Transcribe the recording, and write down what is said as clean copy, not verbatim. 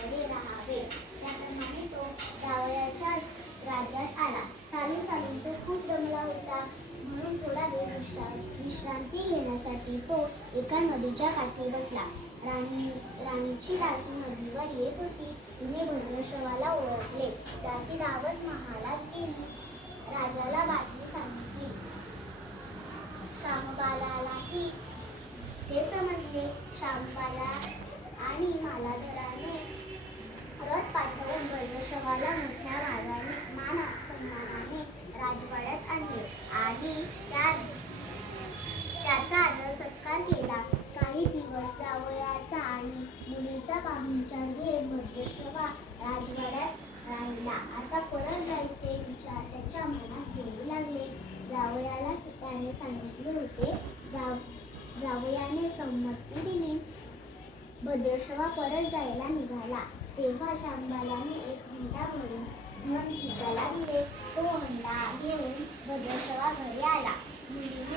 माझ्याकडे राहावे. त्याप्रमाणे तो जावयाच्या राज्यात आला. चालून चालून तो खूप दमला होता, म्हणून थोडा वेळ विश्रांती घेण्यासाठी तो एका नदीच्या काठी बसला. राणीची दासी नदीवर येत होती. तिने भद्रश्रवाला ओळखले. दासी धावत महालात गेली. राजाला बातमी सांगितली. शामबालालाही हे समजले. शामबाला आणि मालाधराने रथ पाठवून भद्रश्रवाला मोठ्या मान सन्मानाने राजवाड्यात आणले आणि त्याचा आदर सत्कार केला. काही दिवस जावयाचा आणि मुलीचा पाहुणचार घेत भद्रश्रवा राजवाड्यात राहिला. आता परत जायचे विचार त्याच्या मनात येऊ लागले. जावयाला त्याने सांगितले होते. जावयाने संमती दिली. भद्रश्रवा परत जायला निघाला तेव्हा शामबालाने एक हंडा भरून धन त्याला दिले. तो हंडा घेऊन भद्रश्रवा घरी आला.